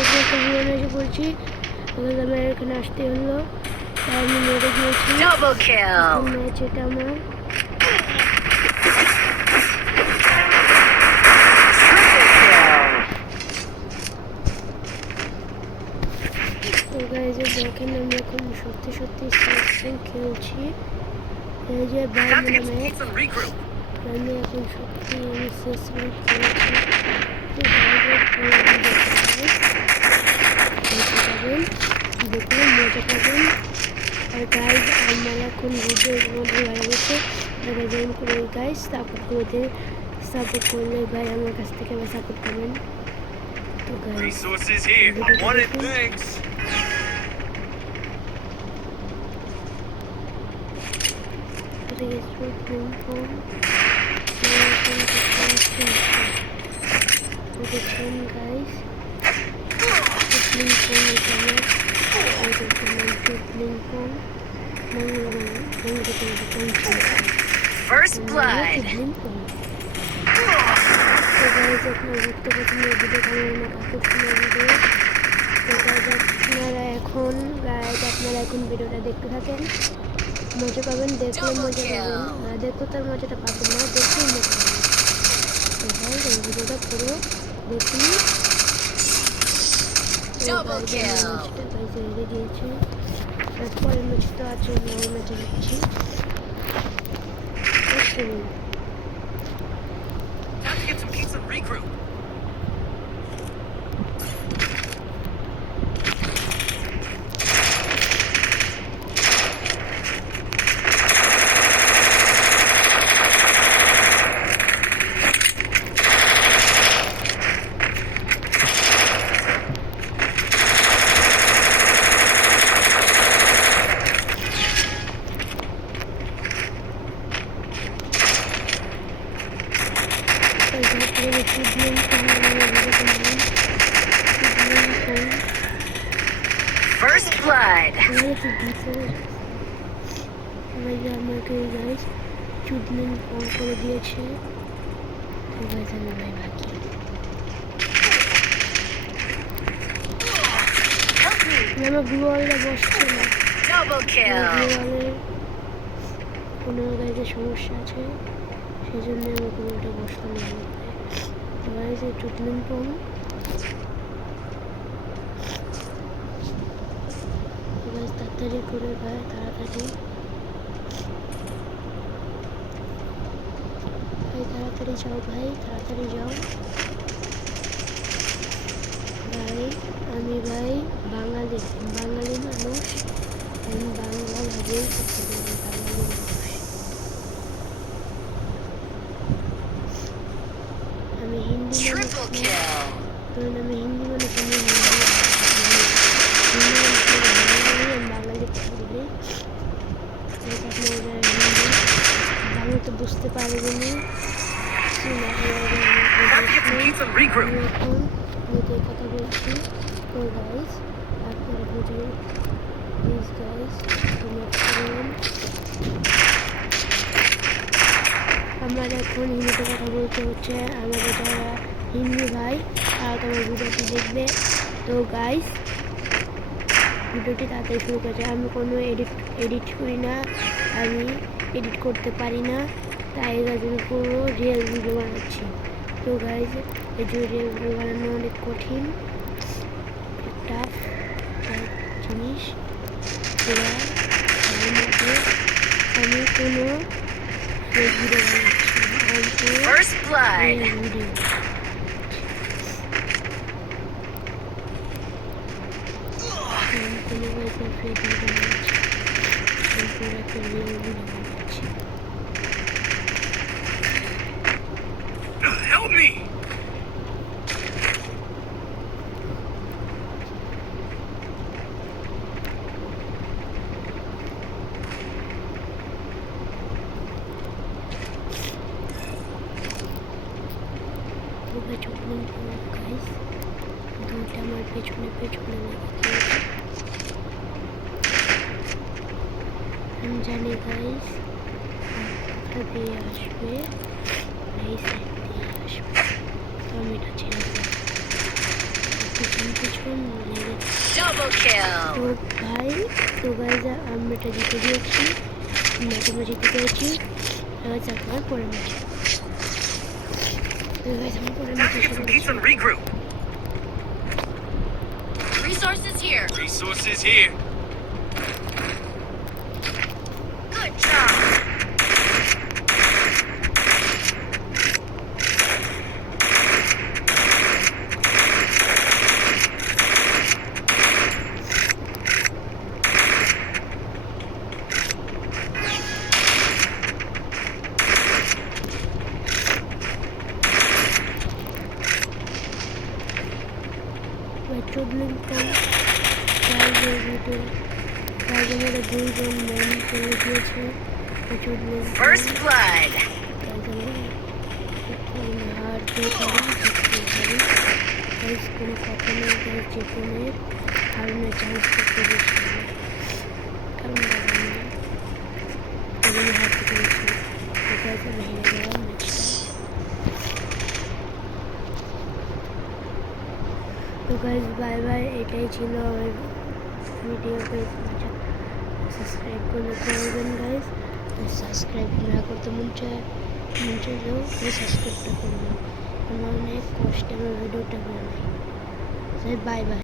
একটা বিমানে এসে পড়ছি। আমার এখানে আসতে হলো, আমি মেরে দিয়েছি। ম্যাচ এটা আমার। তো গাইজ দেখেন আমি এখন সত্যি সত্যি সিএসএম খেলছি। এই যে বারমুনা ম্যাচ, আমি এখন সত্যি আমি সিএসএম খেলছি। তো গাইজ পুরো দেখুন মজা পাবেন। আর গাইজ আমার এখন ভিডিওর মধ্যে ভালো হচ্ছে, জয়েন করে গাইজ সাপোর্ট করে সাপোর্ট করলে ভাই আমার কাছ থেকে আবার সাপোর্ট পাবেন। তো গাইজ দেখুন গাইজ First blood. আপনারা এখন ভিডিওটা দেখতে থাকেন, মজা পাবেন। দেখলে মজা পাবেন, না দেখো তার মজাটা পাবেন না, দেখলেই মজা পাবেন। ভিডিওটা পুরো দেখুন। রেডি দিয়েছি, তারপরের ম্যাচটা আছে, ম্যাচে যাচ্ছি। First blood. আমাকে গাইজ চুদমেন ফোন করে দিয়েছে। তো গাইজ আমি ভাই বাকি আমার গ্লোয়ালটা বসছে না, গ্লোয়ালের কোনো গাইজের সমস্যা আছে, সেই জন্য আমার গ্লোয়ালটা বসতে না। তো গাইজ এই চুদমেন ফোন তাড়াতাড়ি করে ভাই, তাড়াতাড়ি যাও ভাই, তাড়াতাড়ি যাও ভাই। আমি ভাই বাঙালি মানুষ, আমি বাংলা ভাবেই করতে পারি, বাঙালি মানুষ। আমি হিন্দি মানুষ, ধরুন আমি হিন্দি মানুষ, আমি বাঙালি কথা বলি। আপনারা হিন্দি বাংলা তো বুঝতে পারবেনি। কথা বলছি। তো গাইজ আপনারা ভিডিও প্লিজ গাইজ আমার এখন হিন্দিতে কথা বলতে হচ্ছে। আমাদের যারা হিন্দি ভাই তারা তোমার ভিডিওটি দেখবে। তো গাইজ ভিডিওটি তাড়াতাড়ি শুরু করেছে। আমি কোনো এডিট করি না, আমি এডিট করতে পারি না, তাই গাইজ আমি পুরো রিয়েল ভিডিও বানাচ্ছি। তো গাইজ এই যে রিয়েল ভিডিও বানানো অনেক কঠিন টাফ জিনিস। আমি কোনো ভিডিও বানাচ্ছি ভিডিও। কোনো গাইজের ভিডিও বানাচ্ছি, পুরো একটা রিয়েল ভিডিও বানাচ্ছি। Help me! গাইজ দুইটা আমার পেছনে আমি জানি গাইজ কোথা দিয়ে আসবে, এই সাইড দিয়ে আসবে। তো আমি এটা ছেড়ে কিছুক্ষণ লেগে Double তো kill. ভাই তো গাইজ আমরা এটা জিতে দিয়েছি আমরা জিতে পেরেছি এবার যাক আমার পরের ম্যাচ তো গাইজ আমার পরের Time ম্যাচে to get some pizza and regroup. Resources here. Resources here. Good job. Patrolling গাইজের ভিতরে গাইজ আমাদের দুইজন ম্যান করে দিয়েছে পেট্রোলিং First blood. হারতে পারি জিততে পারি গাইজ কোনো কথা নেই গাইজ যেখানে হারানোর চান্স করতে বেশি কারণ আমি হারতে পেরেছি তো গাইজ আমি হেরে গেলাম ম্যাচটা তো গাইজ বাই বাই এটাই ছিল আমার ভিডিও গাইজ সাবস্ক্রাইব করে করবেন গাইজ সাবস্ক্রাইব না করতে মন চাইলেও সাবস্ক্রাইবটা করবেন আমার অনেক কষ্টে আমার ভিডিওটা বানাই বাই বাই